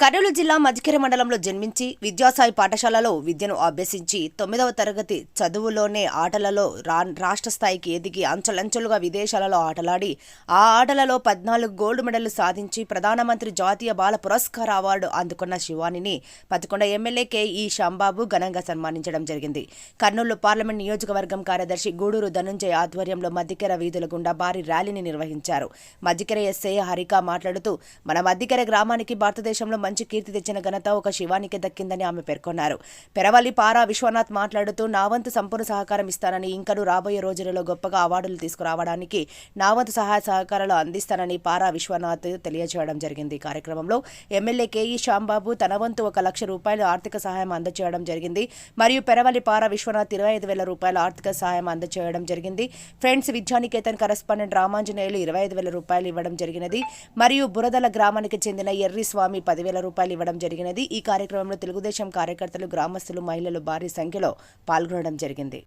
కర్నూలు జిల్లా మజికెర మండలంలో జన్మించి విద్యాసాయి పాఠశాలలో విద్యను అభ్యసించి తొమ్మిదవ తరగతి చదువులోనే ఆటలలో రా- రాష్ట్ర స్థాయికి ఎదిగి అంచెలంచెలుగా విదేశాలలో ఆటలాడి ఆ ఆటలలో పద్నాలుగు గోల్డ్ మెడల్ సాధించి ప్రధానమంత్రి జాతీయ బాల పురస్కార అవార్డు అందుకున్న శివానిని పదకొండ ఎమ్మెల్యే కెఈ శాంబాబు ఘనంగా సన్మానించడం జరిగింది. కర్నూలు పార్లమెంట్ నియోజకవర్గం కార్యదర్శి గూడూరు ధనుంజయ ఆధ్వర్యంలో మద్దికెర వీధుల గుండా భారీ ర్యాలీని నిర్వహించారు. మద్దికెర ఎస్ఐ హరిక మాట్లాడుతూ మన మద్దికెర గ్రామానికి భారతదేశంలో మంచి కీర్తి తెచ్చిన ఘనత ఒక శివానికి దక్కిందని ఆమె పేర్కొన్నారు. పెరవల్లి పారా విశ్వనాథ్ మాట్లాడుతూ నా వంతు సంపూర్ణ సహకారం ఇస్తానని ఇంకను రాబోయే రోజులలో గొప్పగా అవార్డులు తీసుకురావడానికి నా వంతు సహాయ సహకారాలు అందిస్తానని పారా విశ్వనాథ్ తెలియజేయడం జరిగింది. కార్యక్రమంలో ఎమ్మెల్యే కేఈ శ్యాంబాబు తన వంతు ఒక లక్ష రూపాయలు ఆర్థిక సహాయం అందజేయడం జరిగింది. మరియు పెరవల్లి పారా విశ్వనాథ్ ఇరవై ఐదు వేల రూపాయల ఆర్థిక సహాయం అందజేయడం జరిగింది. ఫ్రెండ్స్ విద్యానికేతన్ కరస్పాండెంట్ రామాంజనేయులు ఇరవై ఐదు వేల రూపాయలు ఇవ్వడం జరిగినది. మరియు బురదల గ్రామానికి చెందిన ఎర్రి స్వామి పదివేల రూపాయలు ఇవ్వడం జరిగినది. ఈ కార్యక్రమంలో తెలుగుదేశం కార్యకర్తలు గ్రామస్తులు మహిళలు భారీ సంఖ్యలో పాల్గొనడం జరిగింది.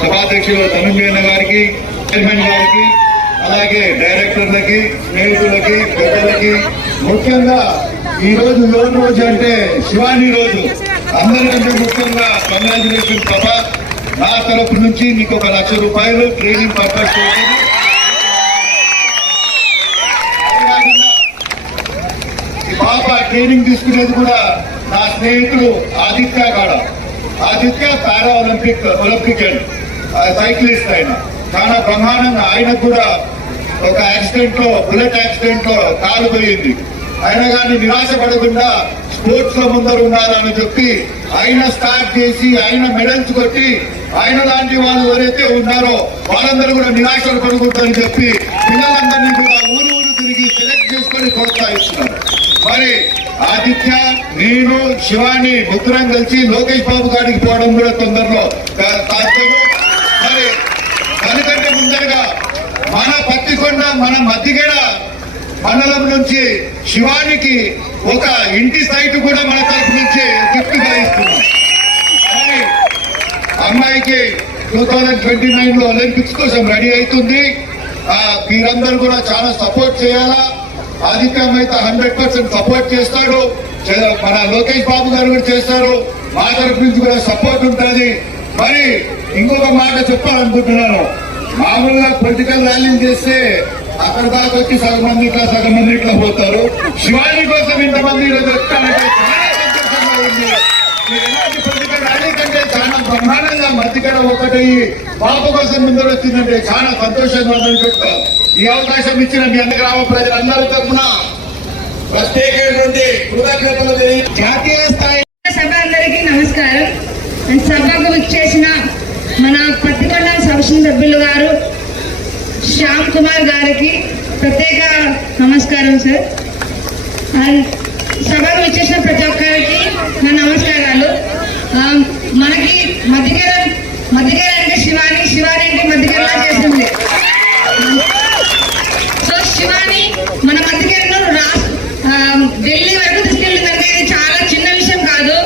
సభాధ్యక్షులు ధనంజయన గారికి చైర్మన్ గారికి అలాగే డైరెక్టర్లకి స్నేహితులకి పెద్దలకి ముఖ్యంగా ఈ రోజు యువన రోజు అంటే శివాని రోజు. అందరికంటే ముఖ్యంగా కంగ్రాచులేషన్ సభ నా తరపు నుంచి మీకు ఒక లక్ష రూపాయలు ట్రైనింగ్ పర్పస్ కోసం అదేవిధంగా ఈ పాప ట్రైనింగ్ తీసుకునేది కూడా నా స్నేహితుడు ఆదిత్య గాడ. Aditya para Olympic Olympic cyclist ఆయన. చాలా బ్రహ్మాండంగా ఆయనకు కూడా ఒక యాక్సిడెంట్లో బుల్లెట్ యాక్సిడెంట్లో కాలు పోయింది అయినా కానీ నిరాశ పడకుండా స్పోర్ట్స్లో ముందర ఉండాలని చెప్పి ఆయన స్టార్ట్ చేసి ఆయన మెడల్స్ కొట్టి ఆయన లాంటి వాళ్ళు ఎవరైతే ఉన్నారో వాళ్ళందరూ కూడా నిరాశలు పడుకుంటారని చెప్పి పిల్లలందరినీ కూడా ఊరు ఇది సెలెక్ట్ చేసుకొని ప్రోత్సహిస్తున్నారు మరి ఆదిత్య నేను శివాని ముగ్గురం కలిసి లోకేష్ బాబు గారికి పోవడం కూడా తొందరలో సాధ్యము? మరి దానికంటే ముందరగా మన పత్తికొండ మన మధ్యగడ మండలం నుంచి శివానికి ఒక ఇంటి సైట్ కూడా మన తరఫు నుంచి గిఫ్ట్గా ఇస్తున్నాం. అమ్మాయికి టూ థౌజండ్ ట్వంటీ నైన్లో ఒలింపిక్స్ కోసం రెడీ అవుతుంది. మీరందరూ కూడా చాలా సపోర్ట్ చేయాలా? ఆదిత్యం అయితే హండ్రెడ్ పర్సెంట్ సపోర్ట్ చేస్తాడు. మన లోకేష్ బాబు గారు కూడా చేస్తారు. మా తరఫు నుంచి కూడా సపోర్ట్ ఉంటుంది. మరి ఇంకొక మాట చెప్పాలనుకుంటున్నాను. మామూలుగా పొలిటికల్ ర్యాలీలు చేస్తే అక్కడ దాకా వచ్చి సగం మంది ఇట్లా సగం మంది ఇట్లా పోతారు. శివాజీ కోసం ఇంతమంది ఈరోజు వచ్చారంటే చాలా సంతోషంగా ఉంది. ఎలాంటి పొలిటికల్ ర్యాలీ చాలా బ్రహ్మాండంగా మధ్యకడ ఒకటి. పాప కోసం ముందర వచ్చిందంటే చాలా సంతోషంగా ఉందని చెప్తూ ఈ అవకాశం ఇచ్చిన మీ అన్ని గ్రామ ప్రజలందరి తరఫున ప్రత్యేకమైనటువంటి కృతజ్ఞతలు తెలియ జాతీయ స్థాయి సభ అందరికీ నమస్కారం. సభకు ఇచ్చేసిన మన పత్తికొండ సంస్థ సభ్యులు గారు శ్యామ్ కుమార్ గారికి ప్రత్యేక నమస్కారం సార్ సభకు విచ్చేసిన ప్రతి ఒక్కరికి నా నమస్కారాలు ఆ, మధ్యగర మధ్యగర అంటే శివాని శివాని అంటే మధ్యకరలా చేస్తుంది సో శివాని మన మధ్యగర రాష్ట్ర ఢిల్లీ వరకు తీసుకెళ్ళిందంటే ఇది చాలా చిన్న విషయం కాదు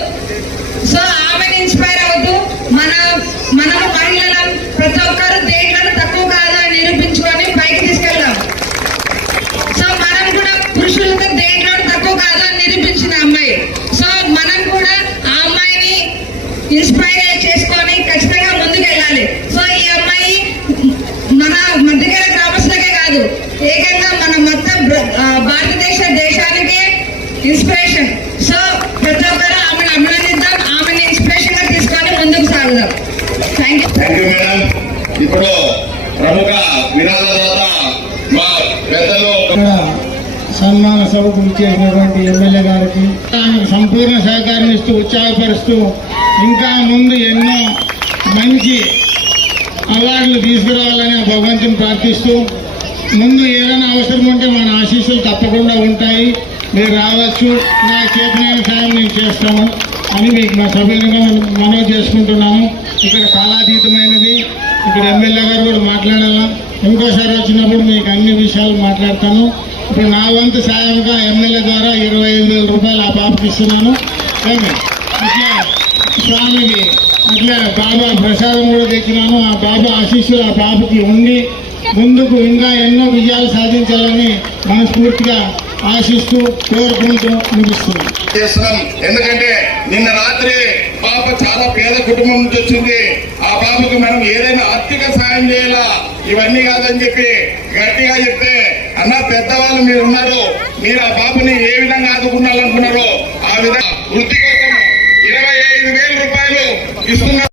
సో ఆమెను ఇన్స్పైర్ అవుతూ మన మన మహిళలం ప్రతి ఒక్కరు దేంట్లో తక్కువ కాదు అని నిరూపించుకొని పైకి తీసుకెళ్దాం సో మనం కూడా పురుషులతో దేంట్లో తక్కువ కాదు అని నిరూపించిన అమ్మాయి సో మనం కూడా ఆ అమ్మాయిని ఇన్స్పైర్ చేసుకొని ఖచ్చితంగా ముందుకు వెళ్ళాలి సో ఈ అమ్మాయి మన మధ్యగర గ్రామస్తులకే కాదు ఏకంగా మన మొత్తం బ్ర- ఆ, భారతదేశ దేశానికే ఇన్స్పిరేషన్ సో ప్రతి ఒక్కరు ఆమెను అభినందిద్దాం. ఆమెను ఇన్స్పిరేషన్గా తీసుకొని ముందుకు సాగుదాం. Thank you thank you madam ఇప్పుడు ప్రముఖ విరాళదాత మా పెద్దలు. ఇక్కడ సన్మాన సభకు ఇచ్చేసినటువంటి ఎమ్మెల్యే గారికి ఆమెకు సంపూర్ణ సహకారం ఇస్తూ ఉత్సాహపరుస్తూ ఇంకా ముందు ఎన్నో మంచి అవార్డులు తీసుకురావాలని భగవంతుని ప్రార్థిస్తూ ముందు ఏదైనా అవసరం ఉంటే మన ఆశీస్సులు తప్పకుండా ఉంటాయి. మీరు రావచ్చు. నా చేతనైన సాయం నేను చేస్తాను అని మీకు మా సభ్యులుగా మనవి చేసుకుంటున్నాము. ఇక్కడ కాలాతీతమైనది. ఇక్కడ ఎమ్మెల్యే గారు కూడా మాట్లాడాలా? ఇంకోసారి వచ్చినప్పుడు మీకు అన్ని విషయాలు మాట్లాడతాను. ఇప్పుడు నా వంతు సాయంగా ఎమ్మెల్యే ద్వారా ఇరవై ఐదు వేల రూపాయలు ఆ పాపకి ఇస్తున్నాను. అట్లా స్వామికి అట్లా బాబా ప్రసాదం కూడా తెచ్చినాము. ఆ బాబా ఆశీస్సులు ఆ పాపకి ఉండి ముందుకు ఇంకా ఎన్నో విజయాలు సాధించాలని మనస్ఫూర్తిగా ఆశిస్తూ కోరుకుంటూ ముగిస్తున్నాం. ఎందుకంటే నిన్న రాత్రి పాప చాలా పేద కుటుంబం నుంచి వచ్చింది. ఆ పాపకు మనం ఏదైనా ఆర్థిక సాయం చేయాలా? ఇవన్నీ కాదని చెప్పి గట్టిగా చెప్తే అన్న పెద్దవాళ్ళు మీరు ఉన్నారు. మీరు ఆ పాపని ఏ విధంగా ఆదుకున్నారనుకున్నారో ఆ విధంగా వృత్తి కోసం ఇరవై ఐదు వేల రూపాయలు ఇస్తున్నారు